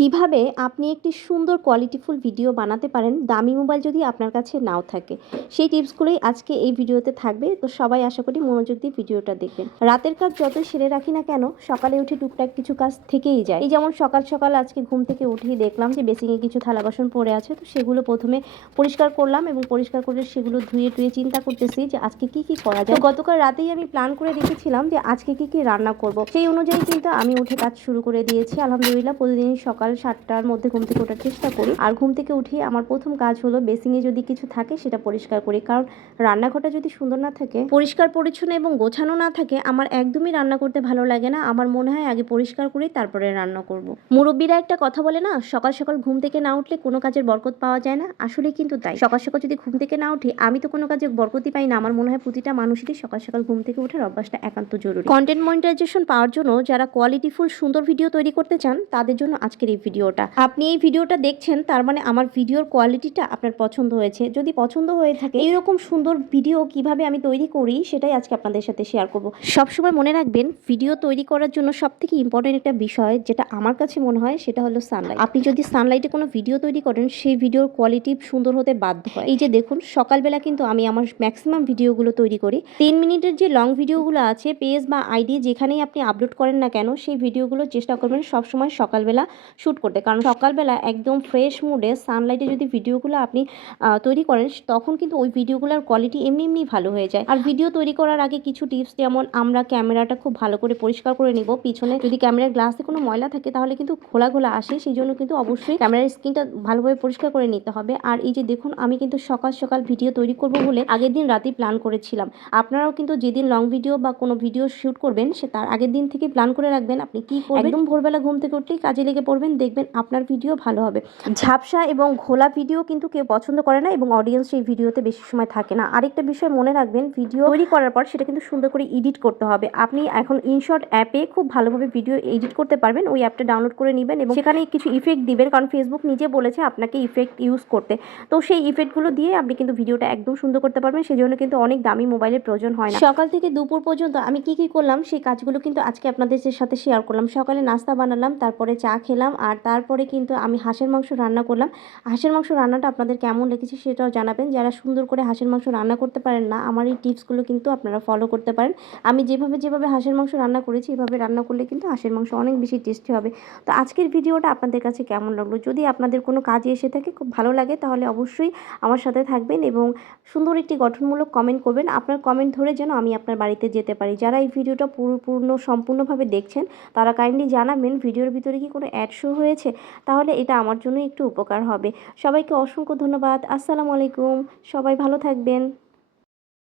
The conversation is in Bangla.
কীভাবে আপনি একটি সুন্দর কোয়ালিটিফুল ভিডিও বানাতে পারেন, দামি মোবাইল যদি আপনার কাছে নাও থাকে? সেই টিপসগুলোই আজকে এই ভিডিওতে থাকবে। তো সবাই আশা করি মনোযোগ দিয়ে ভিডিওটা দেখবেন। রাতের কাজ যতই সেরে রাখি না কেন, সকালে উঠে টুকটাক কিছু কাজ থেকেই যায়। এই যেমন সকাল সকাল আজকে ঘুম থেকে উঠেই দেখলাম যে বেসিংয়ে কিছু থালা বাসন পড়ে আছে, তো সেগুলো প্রথমে পরিষ্কার করলাম এবং পরিষ্কার করে সেগুলো ধুয়ে টুয়ে চিন্তা করতেছি যে আজকে কি কি করা যায়। গতকাল রাতেই আমি প্ল্যান করে রেখেছিলাম যে আজকে কি কি রান্না করব। সেই অনুযায়ী কিন্তু আমি উঠে কাজ শুরু করে দিয়েছি। আলহামদুলিল্লাহ প্রতিদিন সকাল সাতটার মধ্যে ঘুম থেকে ওঠার চেষ্টা করি। আর ঘুম থেকে উঠে আমার প্রথম কাজ হলো বেসিংয়ে যদি কিছু থাকে সেটা পরিষ্কার করি। কারণ রান্নাঘরটা যদি সুন্দর না থাকে, পরিষ্কার, পরিচ্ছন্ন এবং গোছানো না থাকে, আমার একদমই রান্না করতে ভালো লাগে না। আমার মনে হয় আগে পরিষ্কার করি, তারপরে রান্না করব। মুরব্বীরা একটা কথা বলে না, সকাল সকাল ঘুম থেকে না উঠলে কোনো কাজের বরকত পাওয়া যায় না। আসলে কিন্তু তাই। সকাল সকাল যদি ঘুম থেকে না উঠি, আমি তো কোনো কাজে বরকতই পাই না। আমার মনে হয় প্রতিটা মানুষেরই সকাল সকাল ঘুম থেকে ওঠার অভ্যাসটা একান্ত জরুরি। কন্টেন্ট মনিটাইজেশন পাওয়ার জন্য যারা কোয়ালিটিফুল সুন্দর ভিডিও তৈরি করতে চান, তাদের জন্য আজকের এই ভিডিওটা। আপনি এই ভিডিওটা দেখছেন, তার মানে আমার ভিডিওর কোয়ালিটিটা আপনার পছন্দ হয়েছে। যদি পছন্দ হয়ে থাকে, এইরকম সুন্দর ভিডিও কীভাবে আমি তৈরি করি, সেটাই আজকে আপনাদের সাথে শেয়ার করব। সবসময় মনে রাখবেন ভিডিও তৈরি করার জন্য সব থেকে ইম্পর্টেন্ট একটা বিষয়, যেটা আমার কাছে মনে হয়, সেটা হলো সানলাইট আপনি যদি সানলাইটে কোনো ভিডিও তৈরি করেন, সেই ভিডিওর কোয়ালিটি সুন্দর হতে বাধ্য হয়। এই যে দেখুন, সকালবেলা কিন্তু আমি আমার ম্যাক্সিমাম ভিডিওগুলো তৈরি করি। তিন মিনিটের যে লং ভিডিওগুলো আছে পেজ বা আইডি যেখানেই আপনি আপলোড করেন না কেন, সেই ভিডিওগুলো চেষ্টা করবেন সবসময় সকালবেলা শ্যুট করতে। কারণ সকালবেলা একদম ফ্রেশ মুডে সানলাইটে যদি ভিডিওগুলো আপনি তৈরি করেন, তখন কিন্তু ওই ভিডিওগুলোর কোয়ালিটি এমনি এমনি ভালো হয়ে যায়। আর ভিডিও তৈরি করার আগে কিছু টিপস যেমন আমরা ক্যামেরাটা খুব ভালো করে পরিষ্কার করে নিব। পিছনে যদি ক্যামেরার গ্লাসে কোনো ময়লা থাকে, তাহলে কিন্তু খোলা খোলা আসে। সেই জন্য কিন্তু অবশ্যই ক্যামেরার স্ক্রিনটা ভালোভাবে পরিষ্কার করে নিতে হবে। আর এই যে দেখুন, আমি কিন্তু সকাল সকাল ভিডিও তৈরি করব বলে আগের দিন রাতেই প্ল্যান করেছিলাম। আপনারাও কিন্তু যেদিন লং ভিডিও বা কোনো ভিডিও শ্যুট করবেন, সে তার আগের দিন থেকে প্ল্যান করে রাখবেন। আপনি কি একদম ভোরবেলা ঘুম থেকে উঠলেই কাজে লেগে পড়বেন। দেখবেন আপনার ভিডিও ভালো হবে। ঝাপসা এবং ঘোলা ভিডিও কিন্তু কেউ পছন্দ করে না এবং অডিয়েন্স সেই ভিডিওতে বেশি সময় থাকে না। আরেকটা বিষয় মনে রাখবেন ভিডিও তৈরি করার পর সেটা কিন্তু সুন্দর করে এডিট করতে হবে। আপনি এখন ইনশর্ট অ্যাপে খুব ভালোভাবে ভিডিও এডিট করতে পারবেন। ওই অ্যাপটা ডাউনলোড করে নেবেন এবং সেখানে কিছু ইফেক্ট দিবেন। কারণ ফেসবুক নিজে বলেছে আপনাকে ইফেক্ট ইউজ করতে। তো সেই ইফেক্টগুলো দিয়ে আপনি কিন্তু ভিডিওটা একদম সুন্দর করতে পারবেন। সেই জন্য কিন্তু অনেক দামি মোবাইলের প্রয়োজন হয় না। সকাল থেকে দুপুর পর্যন্ত আমি কি কি করলাম সেই কাজগুলো কিন্তু আজকে আপনাদের সাথে শেয়ার করলাম। সকালে নাস্তা বানালাম তারপরে চা খেলাম আর তারপরে কিন্তু আমি হাঁসের মাংস রান্না করলাম। হাঁসের মাংস রান্নাটা আপনাদের কেমন লেগেছে সেটাও জানাবেন। যারা সুন্দর করে হাঁসের মাংস রান্না করতে পারেন না, আমার এই টিপসগুলো কিন্তু আপনারা ফলো করতে পারেন। আমি যেভাবে যেভাবে হাঁসের মাংস রান্না করেছি, এভাবে রান্না করলে কিন্তু হাঁসের মাংস অনেক বেশি টেস্টি হবে। তো আজকের ভিডিওটা আপনাদের কাছে কেমন লাগল? যদি আপনাদের কোনো কাজে এসে থাকে, খুব ভালো লাগে, তাহলে অবশ্যই আমার সাথে থাকবেন এবং সুন্দর একটি গঠনমূলক কমেন্ট করবেন। আপনার কমেন্ট ধরে যেন আমি আপনার বাড়িতে যেতে পারি। যারা এই ভিডিওটা পুরোপূর্ণ সম্পূর্ণভাবে দেখছেন, তারা কাইন্ডলি জানাবেন। ভিডিওর ভিতরে কি কোনো অ্যাড শো হয়েছে, তাহলে এটা আমার জন্য একটু উপকার হবে। সবাইকে অসংখ্য ধন্যবাদ। আসসালামু আলাইকুম। সবাই ভালো থাকবেন।